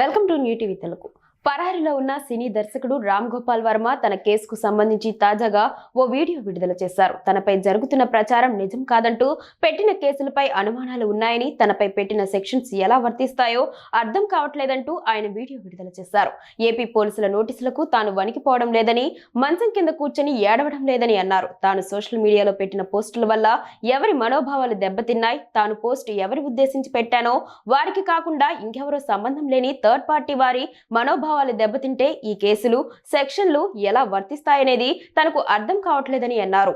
Welcome to new TV Telugu. పరారీలో ఉన్న సినీ దర్శకుడు రామ్ గోపాల్ వర్మ తన కేసుకు సంబంధించి తాజాగా ఓ వీడియో విడుదల చేశారు. తనపై జరుగుతున్న ప్రచారం నిజం కాదంటూ పెట్టిన కేసులపై అనుమానాలు ఉన్నాయని, తనపై పెట్టిన సెక్షన్స్ ఎలా వర్తిస్తాయో అర్థం కావట్లేదంటూ ఆయన వీడియో విడుదల చేశారు. ఏపీ పోలీసుల నోటీసులకు తాను వణికిపోవడం లేదని, మంచం కింద కూర్చొని ఏడవడం లేదని అన్నారు. తాను సోషల్ మీడియాలో పెట్టిన పోస్టుల వల్ల ఎవరి మనోభావాలు దెబ్బతిన్నాయి, తాను పోస్ట్ ఎవరి ఉద్దేశించి పెట్టానో వారికి కాకుండా ఇంకెవరో సంబంధం లేని థర్డ్ పార్టీ వారి మనోభావాలు దెబ్బతింటే ఈ కేసులు, సెక్షన్లు ఎలా వర్తిస్తాయనేది తనకు అర్థం కావట్లేదని అన్నారు.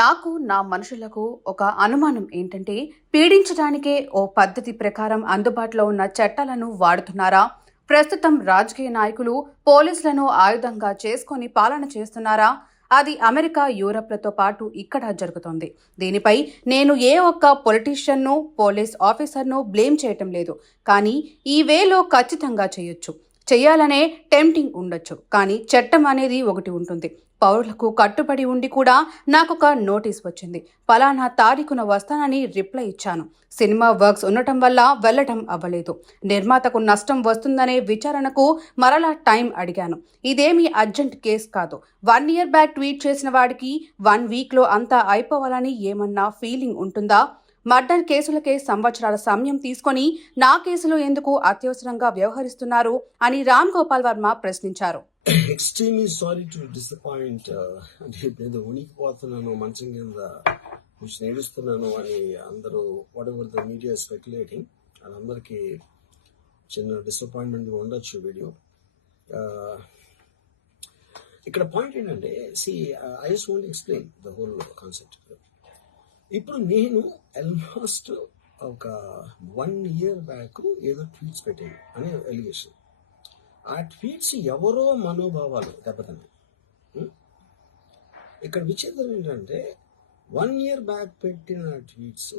నాకు నా మనుషులకు ఒక అనుమానం ఏంటంటే, పీడించడానికే ఓ పద్ధతి ప్రకారం అందుబాటులో ఉన్న చట్టాలను వాడుతున్నారా? ప్రస్తుతం రాజకీయ నాయకులు పోలీసులను ఆయుధంగా చేసుకొని పాలన చేస్తున్నారా? అది అమెరికా, యూరప్లతో పాటు ఇక్కడ జరుగుతోంది. దీనిపై నేను ఏ ఒక్క పొలిటీషియన్ను, పోలీస్ ఆఫీసర్ను బ్లేమ్ చేయటం లేదు. కానీ ఈ వేలో ఖచ్చితంగా చేయొచ్చు. చేయాలనే టెంప్టింగ్ ఉండొచ్చు. కానీ చట్టం అనేది ఒకటి ఉంటుంది. పౌరులకు కట్టుబడి ఉండి కూడా నాకొక నోటీస్ వచ్చింది. ఫలానా తారీఖున వస్తానని రిప్లై ఇచ్చాను. సినిమా వర్క్స్ ఉండటం వల్ల వెళ్లటం అవ్వలేదు. నిర్మాతకు నష్టం వస్తుందనే విచారణకు మరలా టైం అడిగాను. ఇదేమీ అర్జెంట్ కేసు కాదు. 1 year బ్యాక్ ట్వీట్ చేసిన వాడికి 1 weekలో అంతా అయిపోవాలని ఏమన్నా ఫీలింగ్ ఉంటుందా? మర్డర్ కేసులకే సంవత్సరాల సమయం తీసుకొని నా కేసులో ఎందుకు అత్యవసరంగా వ్యవహరిస్తున్నారు అని రామ్ గోపాల్ వర్మ ప్రశ్నించారు. Extremely sorry to disappoint. అంటే నేను ఉనికిపోతున్నాను, మంచం కింద నేడుస్తున్నాను అని అందరూ what ever the media speculating, వాళ్ళందరికీ చిన్న డిసప్పాయింట్మెంట్ ఉండొచ్చు వీడియో. ఇక్కడ పాయింట్ ఏంటంటే, I just want explain the whole concept. ఇప్పుడు నేను ఆల్మోస్ట్ ఒక 1 year బ్యాక్ ఏదో ట్వీట్స్ పెట్టాను అనే ఎలిగేషన్. ఆ ట్వీట్స్ ఎవరో మనోభావాలు దెబ్బతిన్నాయి. ఇక్కడ విచిత్రం ఏంటంటే, 1 year బ్యాక్ పెట్టిన ట్వీట్స్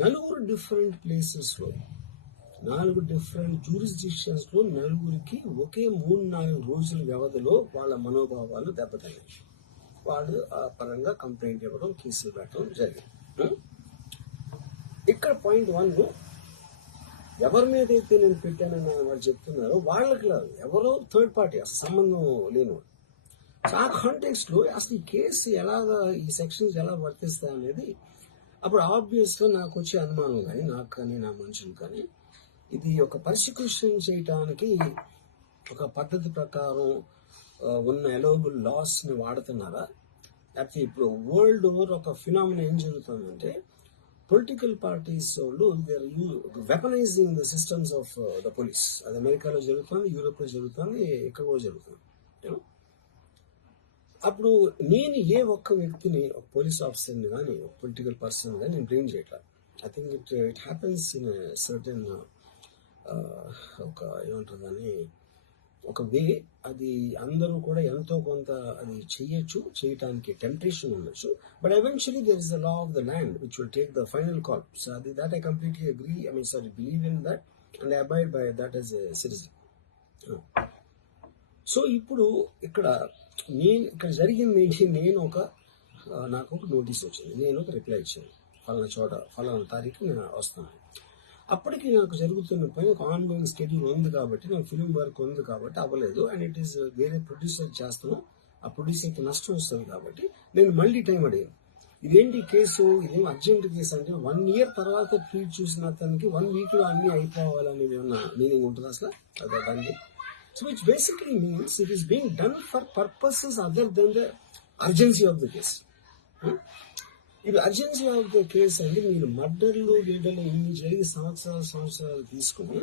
4 డిఫరెంట్ ప్లేసెస్లో, 4 డిఫరెంట్ జ్యూరిస్డిక్షన్స్లో నలుగురికి ఒకే 3-4 రోజుల వ్యవధిలో వాళ్ళ మనోభావాలు దెబ్బతిన్నాయి. వాళ్ళు ఆ పరంగా కంప్లైంట్ ఇవ్వడం, కేసులు పెట్టడం జరిగింది. ఇక్కడ పాయింట్ 1, ఎవరి మీద అయితే నేను పెట్టానని వాళ్ళు చెప్తున్నారో వాళ్ళకి లేదు, ఎవరో థర్డ్ పార్టీ, అసలు సంబంధం లేనివాడు. సో ఆ కాంటెక్స్ట్లో అసలు ఈ కేసు ఎలాగా, ఈ సెక్షన్స్ ఎలా వర్తిస్తాయి అనేది అప్పుడు ఆబ్వియస్గా నాకు వచ్చే అనుమానం కానీ, నాకు కానీ నా మనుషులు కానీ, ఇది ఒక పర్సిక్యూషన్ చేయటానికి ఒక పద్ధతి ప్రకారం ఉన్న ఎలోబుల్ లాస్ని వాడుతున్నారా? లేకపోతే ఇప్పుడు వరల్డ్ ఓవర్ ఒక ఫినామినా ఏం జరుగుతుందంటే, పొలిటికల్ పార్టీస్ వాళ్ళు they are weaponizing the systems of the police. అది అమెరికాలో జరుగుతుంది, యూరోప్లో జరుగుతుంది, ఇక్కడ కూడా జరుగుతుంది. అప్పుడు నేను ఏ ఒక్క వ్యక్తిని, ఒక పోలీస్ ఆఫీసర్ని కానీ, ఒక పొలిటికల్ పర్సన్ కానీ నేను బ్లేమ్ చేయట్లేదు. I think it happens in certain ఒక ఏమంటారు దాన్ని, ఒక వే. అది అందరూ కూడా ఎంతో కొంత అది చేయటానికి టెంప్టేషన్ ఉండొచ్చు. But eventually there is the law of the land which will take the final call. So అది that I completely agree, believe in that and I abide by that as a citizen. So ఇప్పుడు ఇక్కడ జరిగింది ఏంటి, నాకు ఒక notice వచ్చింది, నేను ఒక రిప్లై ఇచ్చాను, ఫలానా తారీఖు నేను వస్తాను. అప్పటికి నాకు జరుగుతున్న పని ఒక ఆన్గోయింగ్ స్కెడ్యూల్ ఉంది కాబట్టి, నాకు ఫిల్మ్ వర్క్ ఉంది కాబట్టి అవ్వలేదు. అండ్ ఇట్ ఈస్ వేరే ప్రొడ్యూసర్ చేస్తాను, ఆ ప్రొడ్యూసర్కి నష్టం వస్తుంది కాబట్టి నేను మళ్ళీ టైం అడిగాను. ఇదేంటి కేసు, ఇదేం అర్జెంట్ కేసు అంటే 1 year తర్వాత ట్వీట్ చూసిన అతనికి 1 weekలో అన్ని అయిపోవాలనేది ఏమన్నా మీనింగ్ ఉంటుంది అసలు దానికి? So which basically means it is being done for purposes other than the urgency of the case. ఇది అర్జెన్సీ ఆఫ్ ద కేసు అంటే, మీరు మర్డర్లు గీడలు ఇన్ని జరిగి సంవత్సరాలు తీసుకుని